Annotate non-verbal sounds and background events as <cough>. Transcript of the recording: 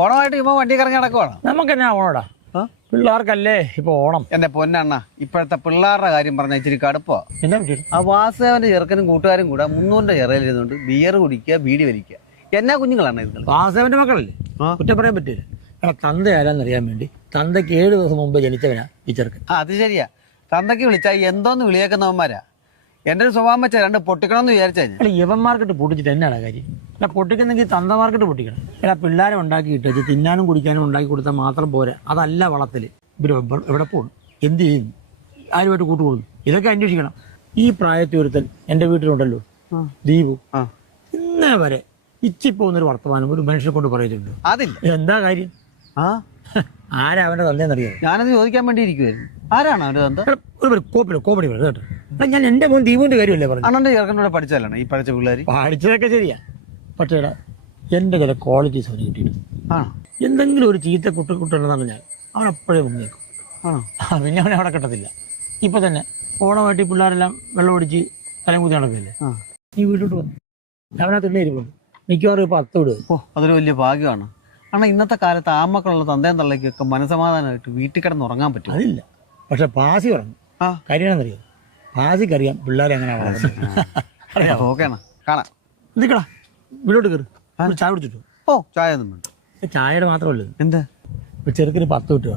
ഓണമായിട്ട് ഇപ്പൊ വണ്ടി കറങ്ങി നടക്കുവാണ്? നമുക്ക് എന്നാ ഓണോടാ പിള്ളേർക്കല്ലേ ഇപ്പൊ ഓണം. എന്റെ പൊന്നണ്ണ ഇപ്പോഴത്തെ പിള്ളേരുടെ കാര്യം പറഞ്ഞ ഇച്ചിരി കടുപ്പോ. ആ വാസുദേവന്റെ ചെറുക്കനും കൂട്ടുകാരും കൂടെ മുന്നൂറിന്റെ ചെറയിലിരുന്നുകൊണ്ട് ബിയർ കുടിക്കുക ബീഡി വലിക്കുക. എന്നാ കുഞ്ഞുങ്ങളാണ് ഇത്? വാസുദേവന്റെ മക്കളല്ലേ. കുറ്റം പറയാൻ പറ്റില്ല. എടാ തന്ത ആരാന്നറിയാൻ വേണ്ടി. തന്തയ്ക്ക് ഏഴ് ദിവസം മുമ്പ് ജനിച്ചവനാ ഈ ചെറുക്കൻ. ആ അത് ശരിയാ. തന്തയ്ക്ക് വിളിച്ചാൽ എന്തോന്ന് വിളിയേക്കുന്നവന്മാരാ? എന്റെ ഒരു സ്വഭാവം വെച്ചാൽ രണ്ട് പൊട്ടിക്കണമെന്ന് വിചാരിച്ചാ ഞാൻ. പൊട്ടിച്ചിട്ട് എന്നാണ് കാര്യം? അല്ല പൊട്ടിക്കുന്നെങ്കിൽ തന്തമാർക്കിട്ട് പൊട്ടിക്കണം. എടാ പിള്ളേരെ ഉണ്ടാക്കിയിട്ട് ഇട്ടേച്ച് തിന്നാനും കുടിക്കാനും ഉണ്ടാക്കി കൊടുത്താൽ മാത്രം പോരെ. അതല്ല വളത്തിൽ. ഇവർ എവിടെ പോകും എന്ത് ചെയ്യും? ആരുമായിട്ട് കൂട്ടുകൂടും ഇതൊക്കെ അന്വേഷിക്കണം. ഈ പ്രായത്തിൽ ഒരുത്തൻ എന്റെ വീട്ടിലുണ്ടല്ലോ ദീപു. ആ. ഇന്നേ വരെ ഇച്ചി പോകുന്നൊരു വർത്തമാനം ഒരു മനുഷ്യനെ കൊണ്ട് പറയുന്നുണ്ട് അതില്ല. എന്താ കാര്യം? ആ. ആരാ അവന്റെ തന്നെയെന്നറിയാം ഞാനത് ചോദിക്കാൻ വേണ്ടി ഇരിക്കുവായിരുന്നു. ആരാണ് അവർ തന്ത എടാ, ഒരു ഒരു കോപ്പില്ല കോമഡി പറഞ്ഞു കേട്ടോ. ഞാൻ എന്റെ മോൻ ദീപുവിന്റെ കാര്യമല്ലേ പറഞ്ഞു അണ്ണന്റെ ചെറുക്കനോട് പഠിച്ചാലാണ് ഈ പഠിച്ച പിള്ളേർ പഠിച്ചതൊക്കെ ശരിയാ. പക്ഷേ എന്റെ ചില ക്വാളിറ്റീസ് അവന് കിട്ടിയിട്ടുണ്ട്. ആണോ? എന്തെങ്കിലും ഒരു ചീത്ത കുട്ടി കുട്ടുണ്ടെന്ന് പറഞ്ഞാൽ അവൻ അപ്പോഴേ മുങ്ങിയേക്കും. ആണോ? പിന്നെ അവനെ അവിടെ കിട്ടത്തില്ല. ഇപ്പൊ തന്നെ ഓണമായിട്ട് ഈ പിള്ളേരെല്ലാം വെള്ളം ഒടിച്ച് തലം കുത്തി നടക്കില്ലേ നീ വീട്ടിലോട്ട് വന്നു അവനകത്ത് എണ്ണ ഇരിപ്പുണ്ട്. മിക്കവാറും ഇപ്പൊ അത്ത് വിടുക ഓ അതൊരു വലിയ ഭാഗ്യമാണ്. കാരണം ഇന്നത്തെ കാലത്ത് ആമക്കളുള്ള തന്തയും തള്ളയ്ക്കൊക്കെ മനസമാധാനമായിട്ട് വീട്ടിൽ കിടന്ന് ഉറങ്ങാൻ പറ്റും അതില്ല. പക്ഷെ പാസി പറഞ്ഞു ആ. പാസിക്ക് അറിയാം പിള്ളേരെ അങ്ങനെ <laughs> കാണാം. നിൽക്കടാ വീട്ടിലോട്ട് കയറി ചായ കുടിച്ചിട്ടു ഓ ചായ ഒന്നും ചായയുടെ മാത്രമല്ല എന്താ? ചെറുക്കിന് പത്ത് കിട്ടുക